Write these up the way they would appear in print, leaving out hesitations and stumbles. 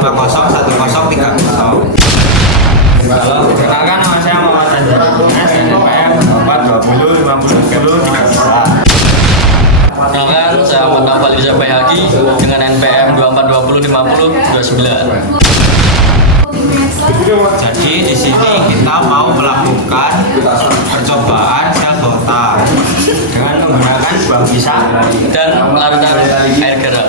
501030. Halo, perkenalkan nama saya Muhammad Anjar Mas dari NPM 420 50 kilo 3. Perkenalkan, saya Ahmad Naufal Iza Bayhaqi dengan NPM 2420 50 29. Jadi di sini kita mau melakukan percobaan sel dota Dengan menggunakan buah pisang Dan larutan air garam.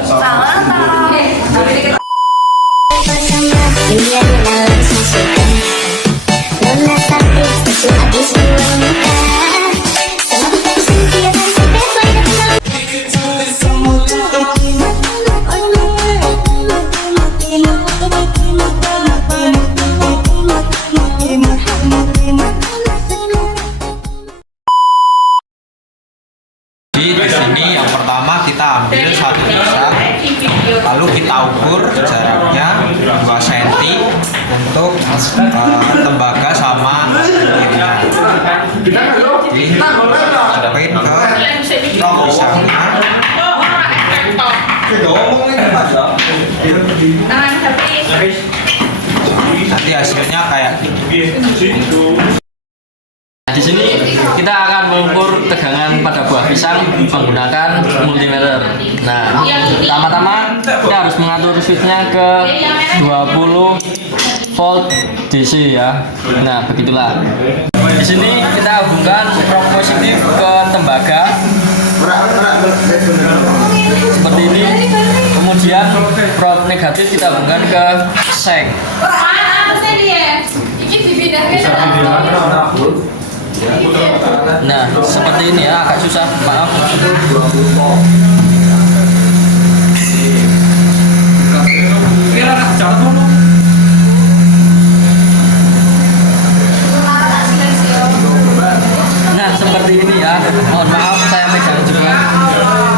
Di sini yang pertama kita ambil satu pisang, lalu kita ukur jaraknya 2 cm untuk tembaga sama kulitnya. Jadi masukin ke rong pisangnya. Nanti hasilnya kayak gitu. Di sini kita akan mengukur tegangan pada buah pisang menggunakan multimeter. Nah, pertama-tama kita harus mengatur switchnya ke 20 volt DC ya. Nah, begitulah. Di sini kita hubungkan probe positif ke tembaga seperti ini. Kemudian probe negatif kita hubungkan ke seng. Nah, seperti ini ya, agak susah, maaf. Nah, seperti ini ya. Mohon maaf saya megang juga.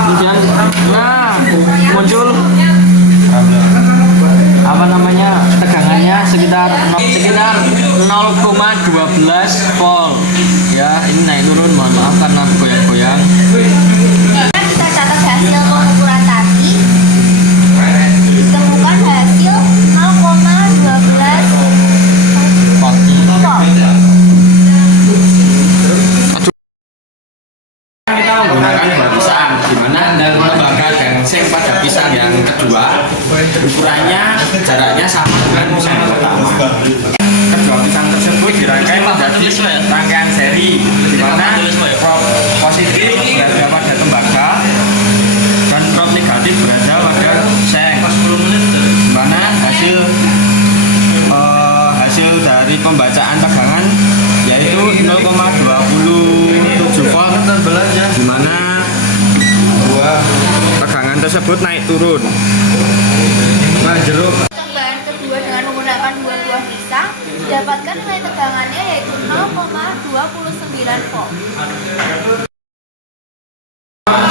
Kemudian, nah, muncul apa namanya, tegangannya sekitar 0,12 volt ya. Ini naik turun, mohon maaf karena goyang-goyang. Kita catat hasil pengukuran tadi, ditemukan hasil 0,12 volt. kita menggunakan buah pisang, di mana dalam tembaga dan seng pada pisang yang kedua ukurannya jaraknya sama dengan pisang yang pertama. Kedua pisang tersebut dirangkai menjadi rangkaian seri, di mana probe positif berada pada tembaga dan probe negatif berada pada seng, di mana hasil dari pembacaan tegangan yaitu 0,27 volt, di mana tegangan tersebut naik turun. Percobaan kedua dengan menggunakan dua buah pisang, didapatkan nilai tegangannya yaitu 0,29 volt.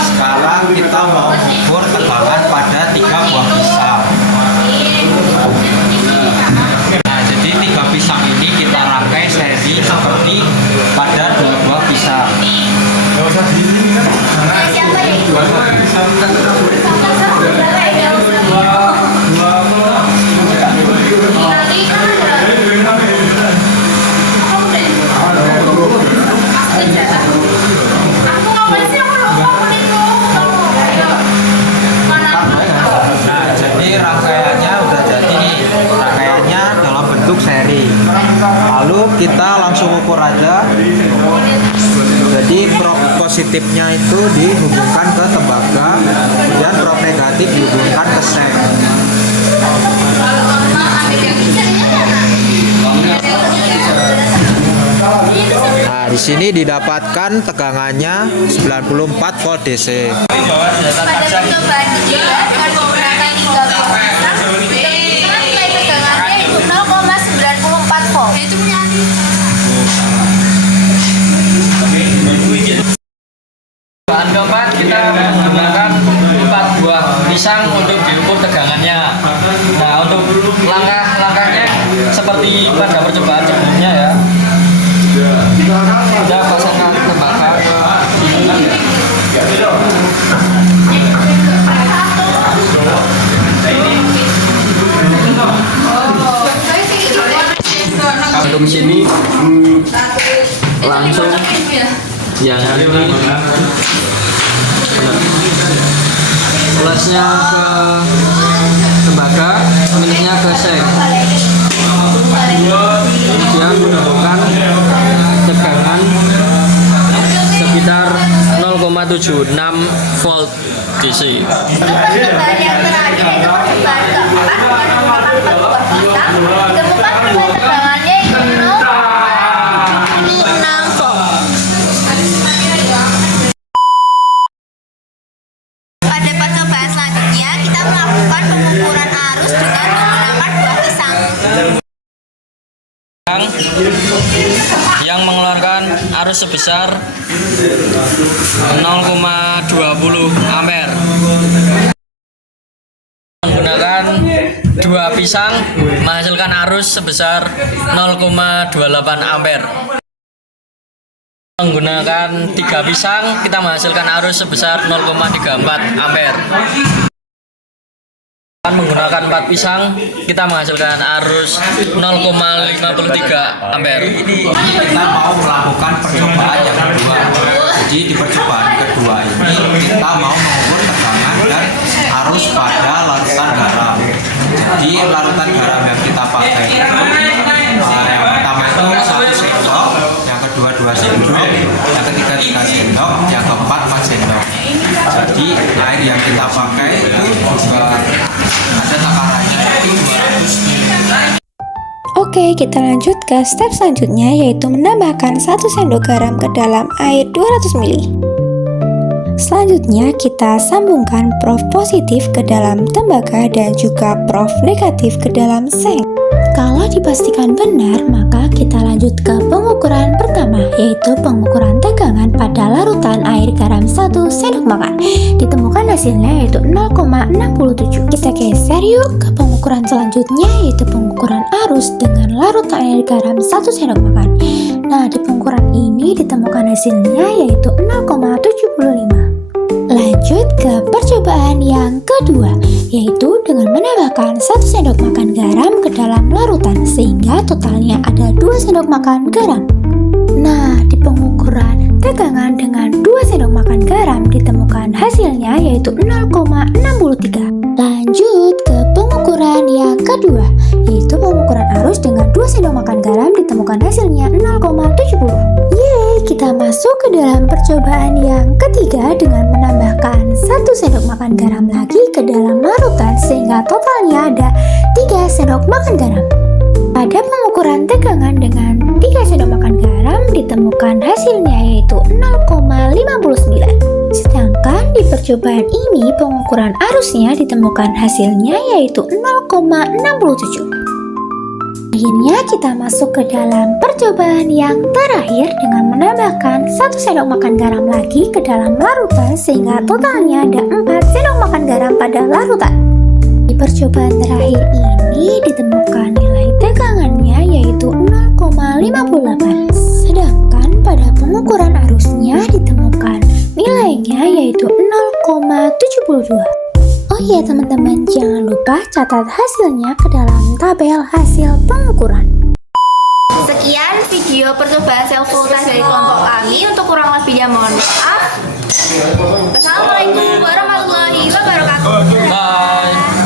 Sekarang kita mau ukur tegangan pada 3 buah pisang. Nah, jadi 3 pisang ini kita rangkai seri seperti pada 2 buah pisang. Siapa ya? Nah, jadi rangkaiannya udah jadi nih. Rangkaiannya dalam bentuk seri. Lalu kita langsung ukur aja. Jadi probe positifnya itu dihubungkan ke tembaga, dan probe negatif dihubungkan ke seng. Nah, di sini didapatkan tegangannya 94 volt DC. Pada percobaan ketiga dengan menggunakan 3 buah pisang, ditemukan nilai tegangannya yaitu 0,94 volt. Bahan keempat, kita menggunakan 4 buah pisang untuk diukur tegangannya. Nah, untuk langkah-langkahnya seperti pada percobaan sebelumnya ya. Kita pasangkan tembaga. sebelum sini langsung yang ini plusnya ke tembaga, minusnya ke seng. Dia menemukan tegangan sekitar 0,76 volt DC. Percobaan yang terakhir yaitu percobaan keempat dengan menggunakan buah pisang. Ditemukan perbedaan tegangannya yaitu 0,6 volt. Pada percobaan selanjutnya kita melakukan pengukuran arus dengan menggunakan buah pisang. Yang mengeluarkan arus sebesar 0,20 ampere. Menggunakan dua pisang menghasilkan arus sebesar 0,28 ampere. Menggunakan 3 pisang kita menghasilkan arus sebesar 0,34 ampere. Menggunakan 4 pisang kita menghasilkan arus 0,53 ampere. Kita mau melakukan percobaan yang kedua. Jadi di percobaan kedua ini kita mau mengukur tegangan dan arus pada larutan garam. Jadi larutan garam yang kita pakai itu yang pertama itu 1 sendok, yang kedua 2 sendok, yang ketiga 3 sendok, yang keempat 4 sendok. Jadi air yang kita pakai itu juga ada takarannya itu 200 ml. Oke, kita lanjut ke step selanjutnya yaitu menambahkan 1 sendok garam ke dalam air 200 ml. Selanjutnya kita sambungkan prof positif ke dalam tembaga dan juga prof negatif ke dalam seng. Kalau dipastikan benar, maka kita lanjut ke pengukuran pertama, yaitu pengukuran tegangan pada larutan air garam 1 sendok makan. Ditemukan hasilnya yaitu 0,67. Kita geser yuk ke pengukuran selanjutnya, yaitu pengukuran arus dengan larutan air garam 1 sendok makan. Nah, di pengukuran ini ditemukan hasilnya yaitu 0,75. Lanjut ke percobaan yang kedua, yaitu dengan menambahkan 1 sendok makan garam ke dalam larutan sehingga totalnya ada 2 sendok makan garam. Nah, di pengukuran tegangan dengan 2 sendok makan garam ditemukan hasilnya yaitu 0,63. Lanjut ke pengukuran yang kedua, yaitu pengukuran arus dengan 2 sendok makan garam ditemukan hasilnya 0,70. Yeay, kita masuk ke dalam percobaan yang ketiga dengan menambahkan 1 sendok makan garam lagi ke dalam larutan sehingga totalnya ada 3 sendok makan garam. Pada pengukuran tegangan dengan 3 sendok makan garam ditemukan hasilnya yaitu 0,59. Sedangkan di percobaan ini pengukuran arusnya ditemukan hasilnya yaitu 0,67. Akhirnya kita masuk ke dalam percobaan yang terakhir dengan menambahkan 1 sendok makan garam lagi ke dalam larutan sehingga totalnya ada 4 sendok makan garam pada larutan. Di percobaan terakhir ini ditemukan nilai tegangannya yaitu 0,58. Sedangkan pada pengukuran arusnya ditemukan nilainya yaitu 0,72. Oh iya teman-teman, jangan lupa catat hasilnya ke dalam tabel hasil pengukuran. Sekian video percobaan self voltage dari kelompok kami. Untuk kurang lebihnya mohon maaf. Assalamualaikum warahmatullahi wabarakatuh. Bye.